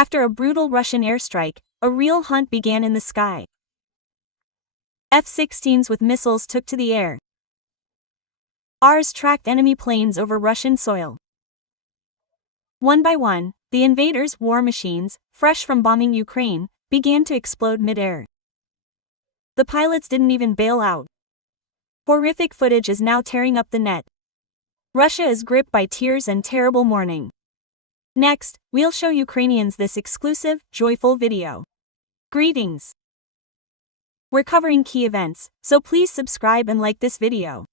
After a brutal Russian airstrike, a real hunt began in the sky. F-16s with missiles took to the air. Rs tracked enemy planes over Russian soil. One by one, the invaders' war machines, fresh from bombing Ukraine, began to explode mid-air. The pilots didn't even bail out. Horrific footage is now tearing up the net. Russia is gripped by tears and terrible mourning. Next, we'll show Ukrainians this exclusive, joyful video. Greetings! We're covering key events, so please subscribe and like this video.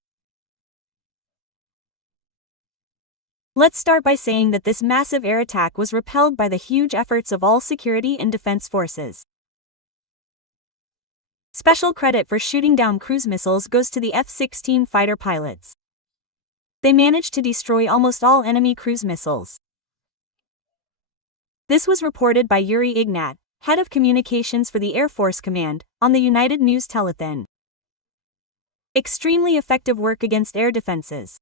Let's start by saying that this massive air attack was repelled by the huge efforts of all security and defense forces. Special credit for shooting down cruise missiles goes to the F-16 fighter pilots. They managed to destroy almost all enemy cruise missiles. This was reported by Yuri Ignat, head of communications for the Air Force Command, on the United News Telethon. Extremely effective work against air defenses.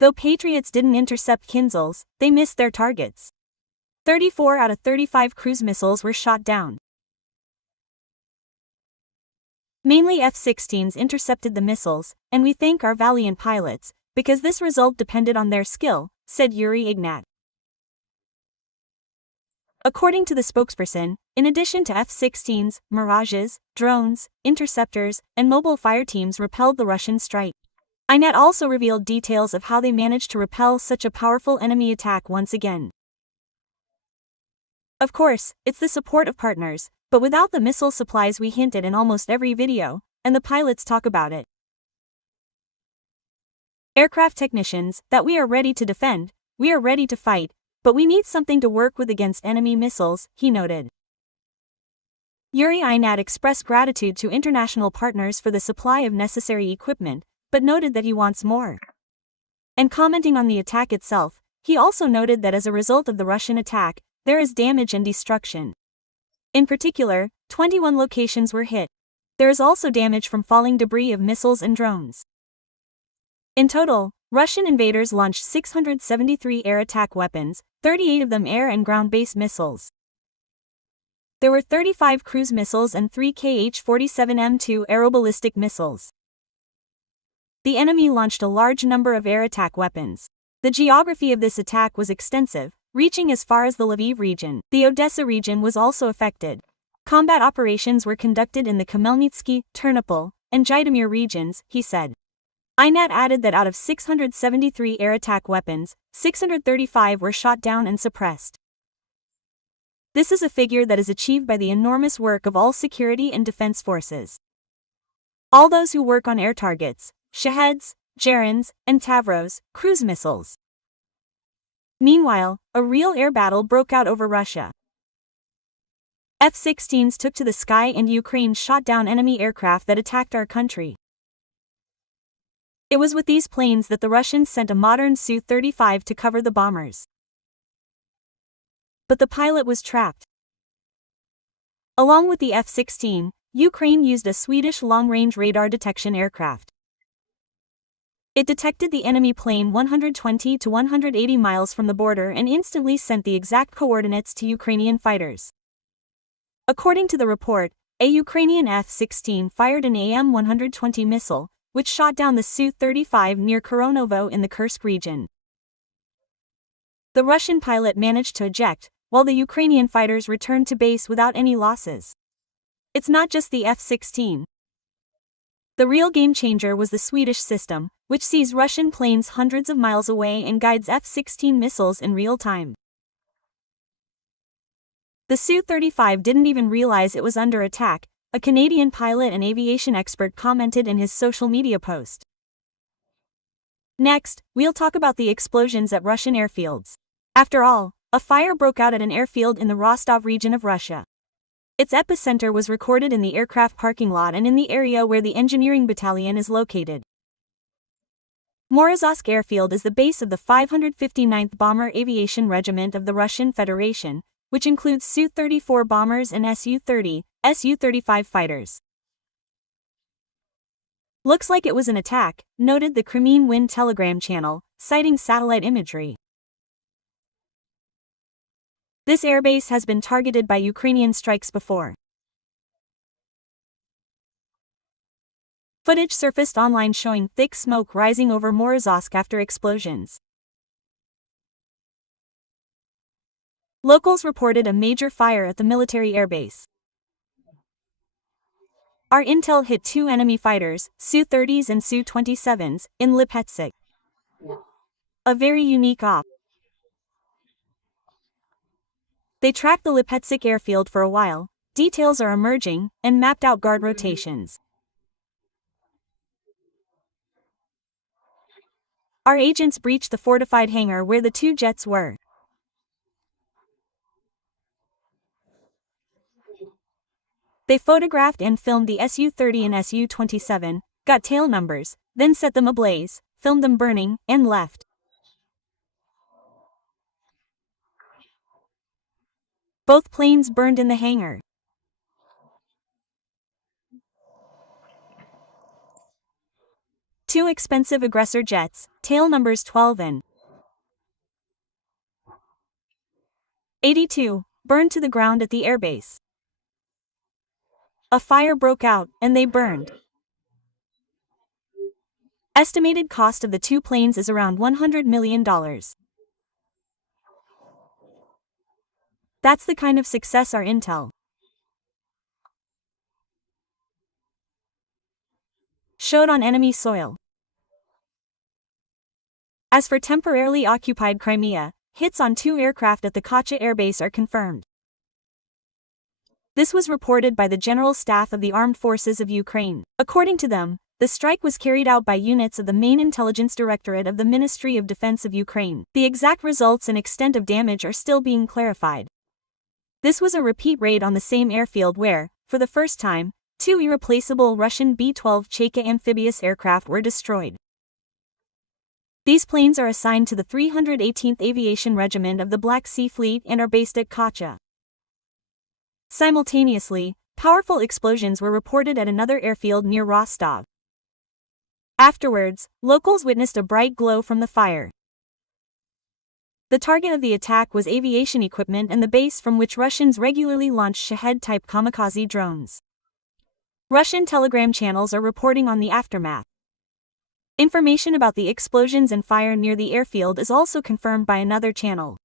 Though Patriots didn't intercept Kinzhals, they missed their targets. 34 out of 35 cruise missiles were shot down. Mainly F-16s intercepted the missiles, and we thank our valiant pilots, because this result depended on their skill, said Yuri Ignat. According to the spokesperson, in addition to F-16s, Mirages, drones, interceptors, and mobile fire teams repelled the Russian strike. Ignat also revealed details of how they managed to repel such a powerful enemy attack once again. Of course, it's the support of partners, but without the missile supplies we hinted in almost every video, and the pilots talk about it. Aircraft technicians, that we are ready to defend, we are ready to fight, but we need something to work with against enemy missiles, he noted. Yuri Ignat expressed gratitude to international partners for the supply of necessary equipment, but noted that he wants more. And commenting on the attack itself, he also noted that as a result of the Russian attack, there is damage and destruction. In particular, 21 locations were hit. There is also damage from falling debris of missiles and drones. In total, Russian invaders launched 673 air attack weapons, 38 of them air and ground-based missiles. There were 35 cruise missiles and 3 Kh-47M2 aeroballistic missiles. The enemy launched a large number of air attack weapons. The geography of this attack was extensive, reaching as far as the Lviv region. The Odessa region was also affected. Combat operations were conducted in the Khmelnytsky, Ternopil, and Zhytomyr regions, he said. Ignat added that out of 673 air attack weapons, 635 were shot down and suppressed. This is a figure that is achieved by the enormous work of all security and defense forces. All those who work on air targets, Shaheds, Gerans, and Tavros, cruise missiles. Meanwhile, a real air battle broke out over Russia. F-16s took to the sky and Ukraine shot down enemy aircraft that attacked our country. It was with these planes that the Russians sent a modern Su-35 to cover the bombers. But the pilot was trapped. Along with the F-16, Ukraine used a Swedish long-range radar detection aircraft. It detected the enemy plane 120 to 180 miles from the border and instantly sent the exact coordinates to Ukrainian fighters. According to the report, a Ukrainian F-16 fired an AM-120 missile, which shot down the Su-35 near Koronovo in the Kursk region. The Russian pilot managed to eject, while the Ukrainian fighters returned to base without any losses. It's not just the F-16. The real game-changer was the Swedish system, which sees Russian planes hundreds of miles away and guides F-16 missiles in real time. The Su-35 didn't even realize it was under attack, a Canadian pilot and aviation expert commented in his social media post. Next, we'll talk about the explosions at Russian airfields. After all, a fire broke out at an airfield in the Rostov region of Russia. Its epicenter was recorded in the aircraft parking lot and in the area where the engineering battalion is located. Morozovsk Airfield is the base of the 559th Bomber Aviation Regiment of the Russian Federation, which includes Su-34 bombers and Su-30, Su-35 fighters. Looks like it was an attack, noted the Crimean Wind Telegram channel, citing satellite imagery. This airbase has been targeted by Ukrainian strikes before. Footage surfaced online showing thick smoke rising over Morozovsk after explosions. Locals reported a major fire at the military airbase. Our intel hit 2 enemy fighters, Su-30s and Su-27s, in Lipetsk. A very unique op. They tracked the Lipetsk airfield for a while, details are emerging, and mapped out guard rotations. Our agents breached the fortified hangar where the 2 jets were. They photographed and filmed the Su-30 and Su-27, got tail numbers, then set them ablaze, filmed them burning, and left. Both planes burned in the hangar. Two expensive aggressor jets, tail numbers 12 and 82, burned to the ground at the airbase. A fire broke out, and they burned. Estimated cost of the 2 planes is around $100 million. That's the kind of success our intel showed on enemy soil. As for temporarily occupied Crimea, hits on 2 aircraft at the Kacha airbase are confirmed. This was reported by the General Staff of the Armed Forces of Ukraine. According to them, the strike was carried out by units of the main intelligence directorate of the Ministry of Defense of Ukraine. The exact results and extent of damage are still being clarified. This was a repeat raid on the same airfield where, for the first time, 2 irreplaceable Russian B-12 Cheka amphibious aircraft were destroyed. These planes are assigned to the 318th Aviation Regiment of the Black Sea Fleet and are based at Kacha. Simultaneously, powerful explosions were reported at another airfield near Rostov. Afterwards, locals witnessed a bright glow from the fire. The target of the attack was aviation equipment and the base from which Russians regularly launch Shahed-type kamikaze drones. Russian telegram channels are reporting on the aftermath. Information about the explosions and fire near the airfield is also confirmed by another channel.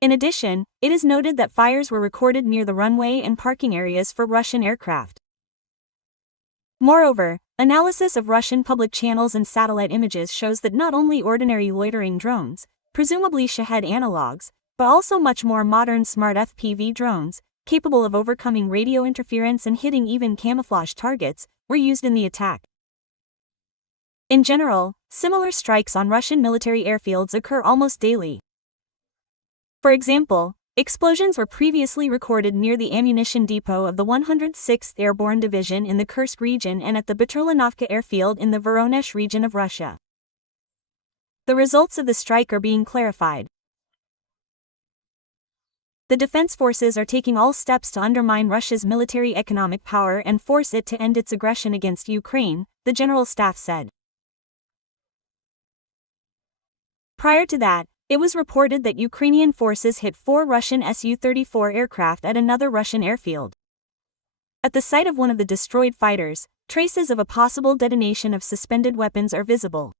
In addition, it is noted that fires were recorded near the runway and parking areas for Russian aircraft. Moreover, analysis of Russian public channels and satellite images shows that not only ordinary loitering drones, presumably Shahed analogs, but also much more modern smart FPV drones, capable of overcoming radio interference and hitting even camouflage targets, were used in the attack. In general, similar strikes on Russian military airfields occur almost daily. For example, explosions were previously recorded near the ammunition depot of the 106th Airborne Division in the Kursk region and at the Baturlanovka airfield in the Voronezh region of Russia. The results of the strike are being clarified. The defense forces are taking all steps to undermine Russia's military economic power and force it to end its aggression against Ukraine, the General Staff said. Prior to that, it was reported that Ukrainian forces hit 4 Russian Su-34 aircraft at another Russian airfield. At the site of one of the destroyed fighters, traces of a possible detonation of suspended weapons are visible.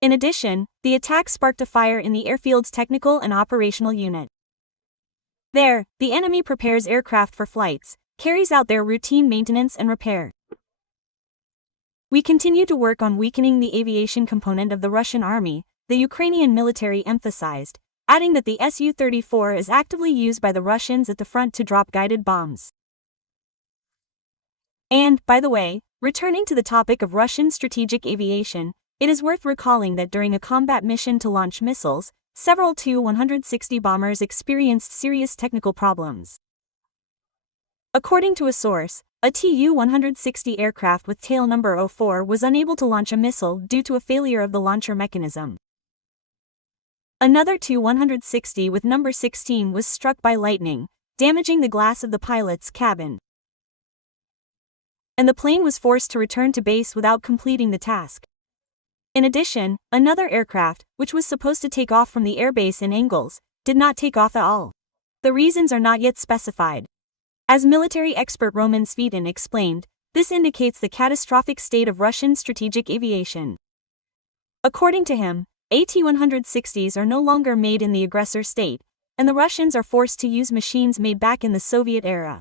In addition, the attack sparked a fire in the airfield's technical and operational unit. There, the enemy prepares aircraft for flights, carries out their routine maintenance and repair. We continue to work on weakening the aviation component of the Russian army, the Ukrainian military emphasized, adding that the Su-34 is actively used by the Russians at the front to drop guided bombs. And, by the way, returning to the topic of Russian strategic aviation, it is worth recalling that during a combat mission to launch missiles, several Tu-160 bombers experienced serious technical problems. According to a source, a Tu-160 aircraft with tail number 04 was unable to launch a missile due to a failure of the launcher mechanism. Another Tu-160 with number 16 was struck by lightning, damaging the glass of the pilot's cabin. And the plane was forced to return to base without completing the task. In addition, another aircraft, which was supposed to take off from the airbase in Engels, did not take off at all. The reasons are not yet specified. As military expert Roman Svitin explained, this indicates the catastrophic state of Russian strategic aviation. According to him, AT-160s are no longer made in the aggressor state, and the Russians are forced to use machines made back in the Soviet era.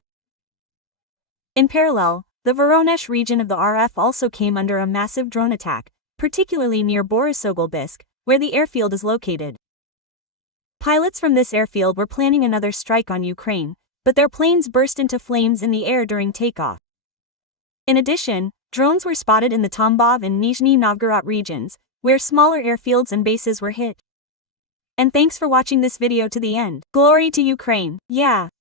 In parallel, the Voronezh region of the RF also came under a massive drone attack, particularly near Borisogolbisk, where the airfield is located. Pilots from this airfield were planning another strike on Ukraine, but their planes burst into flames in the air during takeoff. In addition, drones were spotted in the Tambov and Nizhny Novgorod regions, where smaller airfields and bases were hit. And thanks for watching this video to the end. Glory to Ukraine, yeah!